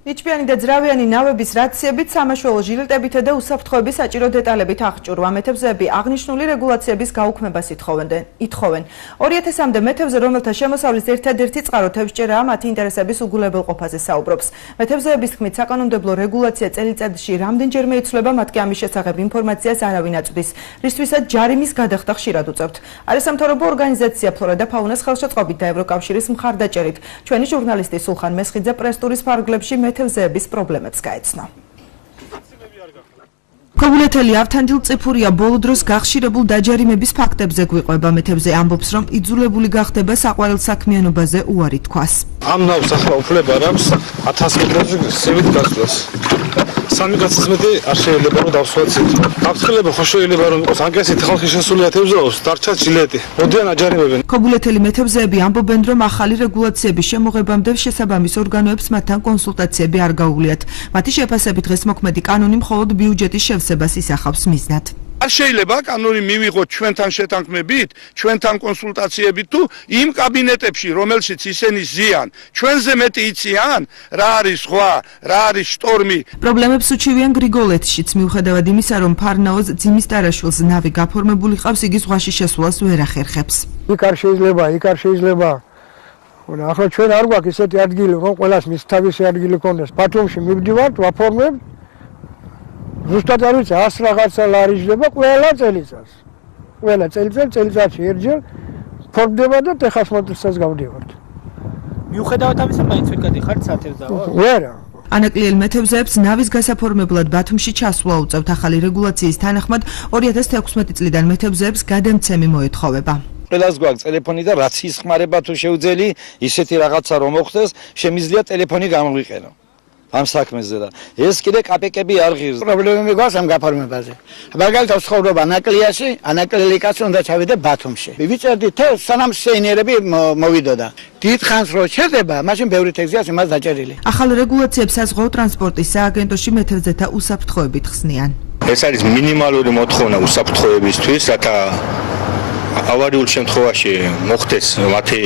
ნიჩბიანი და ძრავიანი ნავების რაციებით, სამაშველო ჟილეტებითა და უსაფრთხოების საჭირო დეტალებით აღჭურვა მეთევზეები აღნიშნული რეგულაციების გაუქმებას ითხოვენ. 2000-მდე მეთევზე, რომელთა შემოსავლის ერთადერთი წყარო თევზჭერაა, მათი ინტერესების უგულებელყოფაზე საუბრობს. მეთევზეების თქმით, საკანონმდებლო რეგულაცია წელიწადში რამდენჯერმე იცვლება, მათ კი ამის შესახებ ინფორმაციას არავინ აწვდის, რისთვისაც ჯარიმის გადახდა ხშირად უწევთ. არასამთავრობო ორგანიზაცია ფლორა და ფაუნას ხელშეწყობით და ევროკავშირის მხარდაჭერით ჩვენი ჟურნალისტი სულხან მესხიძე პრესტურის ფარგლებში მეთევზეების პრობლემებს გაეცნო. ქობულეთელი ავთანდილ წიფურია ბოლო დროს გახშირებულ დაჯარიმების ფაქტებზე გვიყვება. მეთევზე ამბობს, რომ იძულებული გახდება საყვარელ საქმიანობაზე უარი თქვას. ამ ნავს ახლა უფლება აქვს 1000 მეტრზე სივით გასვლას. 3 კაცის მეტი არ შეიძლება რომ დავსვათ. გაფრთხილება ხო შეიძლება რომ იყოს, აგრესით ხალხი შესულია თევზაოს, დარჩათ ჟილეტი. მოდიან აჯარიმებენ. ქობულეთელი მეთევზეები ამბობენ, რომ ახალი რეგულაციების შემოღებამდე შესაბამის ორგანოებს მათთან კონსულტაციები არ გაუვლიათ. მათი შეფასებით დღეს მოქმედი კანონი მხოლოდ ბიუჯეტის შევსებას ისახავს მიზნად. არ შეიძლება კანონი მივიღოთ ჩვენთან შეთანხმებით, ჩვენთან კონსულტაციებით თუ იმ კაბინეტებში, რომელშიც ისინი ზიან, ჩვენზე მეტი იციან, რა არის ზღვა, რა არის შტორმი. პრობლემებს უჩივიან გრიგოლეთშიც, მიუხედავად იმისა, რომ ფარნაოზ ძიმის ტარაშვილს ნავი გაფორმებული ყავს, იგი ზღვაში შესვლას ვერ ახერხებს. იქ არ შეიძლება. ახლა ჩვენ არ გვაქვს ისეთი ადგილი, რომ ყველას მის თავისი ადგილი ქონდეს. ბათუმში მივდივართ, ვაფორმებ. ზუსტად არ ვიცი 100 რაღაცა ლარი ჯდება ყველა წელიწადს. ყველა წელიწადში ერთხელ ფორმდება და ტეხასმონტრსაც გავდივართ. მიუხედავად ამისა, მაინც ვერ გადიხართ სათევზაო? ვერა. ანაკლიელ მეთევზეებს ნავის გასაფორმებლად ბათუმში ჩასვლა უწევთ. ახალი რეგულაციის თანახმად 2016 წლიდან მეთევზეებს გადამცემი მოეთხოვება. ყველას გვაქვს ტელეფონი და რაც ისხმარება თუ შეუძელი ისეთი რაღაცა რომ მოხდეს, შემიძლია ტელეფონი გამოვიყენო. ამ საქმეზე და ეს კიდე კაპეკები არ ღირს. პრობლემები გვაქვს ამ გაფორმებაზე. მაგალითად ცხოვრობა ანაკლიაში, ანაკლელი კაცი უნდა ჩავიდე ბათუმში. ვიწერდი თევზს, სანამ სეინერები მოვიდოდა. დიდ ხანს რო ჩერდება, მაშინ ბევრი თევზია იმას დაჭერილი. ახალ რეგულაციებს საზღვაო ტრანსპორტის სააგენტოში მეთევზეთა უსაფრთხოებით ხსნიან. ეს არის მინიმალური მოთხოვნა უსაფრთხოებისთვის, რათა ავარიულ შემთხვევაში მოხდეს მათი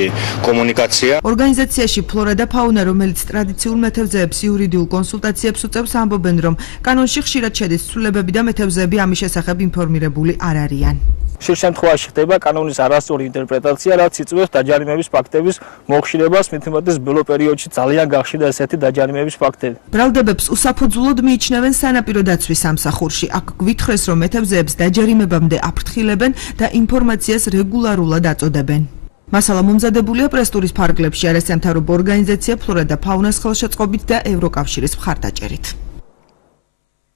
კომუნიკაცია. ორგანიზაციაში ფლორა და ფაუნა, რომელიც ტრადიციულ მეთევზეებს იურიდიულ კონსულტაციებს უწევს, ამბობენ, რომ კანონში ხშირად შედის ცვლილებები და მეთევზეები ამის შესახებ ინფორმირებული არ არიან. ხშირ შემთხვევაში ხდება კანონის არასწორი ინტერპრეტაცია, რაც იწვევს დაჯარიმების ფაქტების მოხშირებას, მithumetes ბოლო პერიოდში ძალიან გახშირდა ესეთი დაჯარიმების ფაქტები. ბრალდებებს უსაფუძვლოდ მიიჩნევენ სანაპირო დაცვის სამსახურში. აქ გვითხრეს, რომ მეთევზეებს დაჯარიმებამდე აფრთხილებენ და ინფორმაციას რეგულარულად აწოდებენ. მასალა მომზადებულია პრესტურის ფარგლებში, არასამთავრობო ორგანიზაცია ფლორა და ფაუნას ხელშეწყობით და ევროკავშირის მხარდაჭერით.